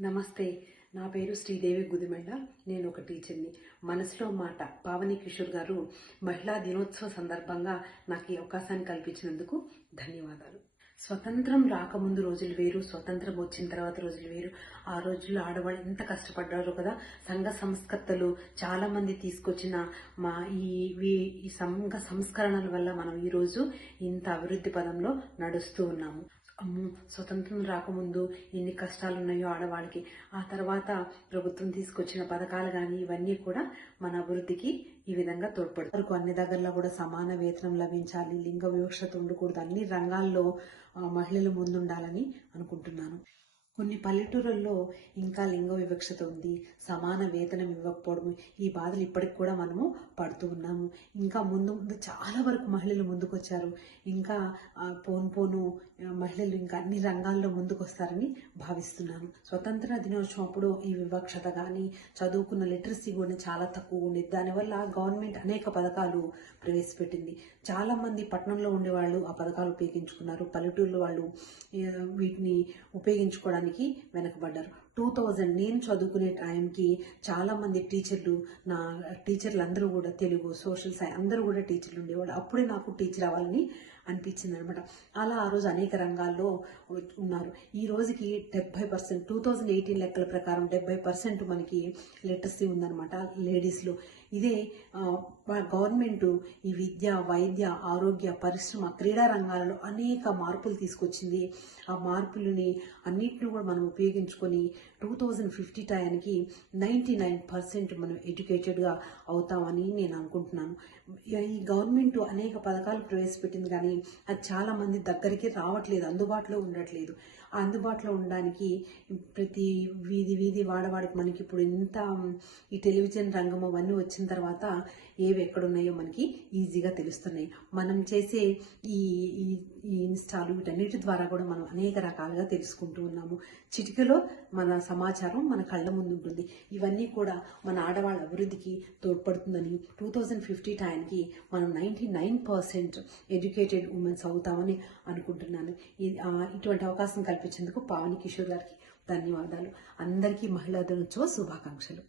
నమస్తే. నా పేరు శ్రీదేవి గుదిమెళ్ళ. నేను ఒక టీచర్ని. మనసులో మాట పావని కిషోర్ గారు మహిళా దినోత్సవ సందర్భంగా నాకు ఈ అవకాశాన్ని కల్పించినందుకు ధన్యవాదాలు. స్వతంత్రం రాకముందు రోజులు వేరు, స్వతంత్రం వచ్చిన తర్వాత రోజులు వేరు. ఆ రోజుల్లో ఆడవాళ్ళు ఎంత కష్టపడ్డారో కదా. సంఘ సంస్కర్తలు చాలా మంది తీసుకొచ్చిన మా ఈ సంఘ సంస్కరణల వల్ల మనం ఈరోజు ఇంత అభివృద్ధి పదంలో నడుస్తూ ఉన్నాము. స్వతంత్రం రాకముందు ఎన్ని కష్టాలు ఉన్నాయో ఆడవాళ్ళకి, ఆ తర్వాత ప్రభుత్వం తీసుకొచ్చిన పథకాలు కానీ ఇవన్నీ కూడా మన అభివృద్ధికి ఈ విధంగా తోడ్పడతారు. అన్ని దగ్గరలో కూడా సమాన వేతనం లభించాలి, లింగ వివక్షత ఉండకూడదు, అన్ని రంగాల్లో మహిళలు ముందుండాలని అనుకుంటున్నాను. కొన్ని పల్లెటూరుల్లో ఇంకా లింగ వివక్షత ఉంది, సమాన వేతనం ఇవ్వకపోవడం, ఈ బాధలు ఇప్పటికి కూడా మనము పడుతూ ఉన్నాము. ఇంకా ముందు ముందు చాలా వరకు మహిళలు ముందుకొచ్చారు. ఇంకా పోను మహిళలు ఇంకా అన్ని రంగాల్లో ముందుకొస్తారని భావిస్తున్నాను. స్వతంత్ర దినోత్సవం అప్పుడు ఈ వివక్షత కానీ, చదువుకున్న లిటరసీ కూడా చాలా తక్కువ ఉండేది. దానివల్ల గవర్నమెంట్ అనేక పథకాలు ప్రవేశపెట్టింది. చాలా మంది పట్టణంలో ఉండేవాళ్ళు ఆ పథకాలు ఉపయోగించుకున్నారు. పల్లెటూరులో వాళ్ళు వీటిని ఉపయోగించుకోవడానికి వెనకబడ్డారు. 2000 నేను చదువుకునే టైంకి చాలా మంది టీచర్లు అందరూ కూడా తెలుగు, సోషల్ సైన్స్ అందరూ కూడా టీచర్లు ఉండేవాళ్ళు. అప్పుడే నాకు టీచర్ అవ్వాలని అనిపించింది అనమాట. అలా ఆ రోజు అనేక రంగాల్లో ఉన్నారు. ఈ రోజుకి 70%, 2018 లెక్కల ప్రకారం 70% మనకి లిటరసీ ఉందన్నమాట లేడీస్లో. ఇదే గవర్నమెంట్ ఈ విద్య, వైద్య, ఆరోగ్య, పరిశ్రమ, క్రీడా రంగాలలో అనేక మార్పులు తీసుకొచ్చింది. ఆ మార్పులని అన్నింటినీ కూడా మనం ఉపయోగించుకొని 2050 టైంకి 99% మనం ఎడ్యుకేటెడ్గా అవుతామని నేను అనుకుంటున్నాను. ఈ గవర్నమెంట్ అనేక పథకాలు ప్రవేశపెట్టింది కానీ అది చాలా మంది దగ్గరికి రావట్లేదు, అందుబాటులో ఉండట్లేదు. ఆ అందుబాటులో ఉండడానికి ప్రతి వీధి వాడవాడికి మనకి ఇప్పుడు ఇంత ఈ టెలివిజన్ రంగం అవన్నీ వచ్చిన తర్వాత ఏవి ఎక్కడున్నాయో మనకి ఈజీగా తెలుస్తున్నాయి. మనం చేసే ఈ ఇన్స్టాలు వీటన్నిటి ద్వారా కూడా మనం అనేక రకాలుగా తెలుసుకుంటూ ఉన్నాము. చిటికలో మన సమాచారం మన కళ్ళ ముందు ఉంటుంది. ఇవన్నీ కూడా మన ఆడవాళ్ళ అభివృద్ధికి తోడ్పడుతుందని 2050 టైంకి మనం 99% ఎడ్యుకేటెడ్ ఉమెన్స్ అవుతామని అనుకుంటున్నాను. ఇటువంటి అవకాశం కల్పించేందుకు పావని కిషోర్ గారికి ధన్యవాదాలు. అందరికీ మహిళా దినోత్సవ శుభాకాంక్షలు.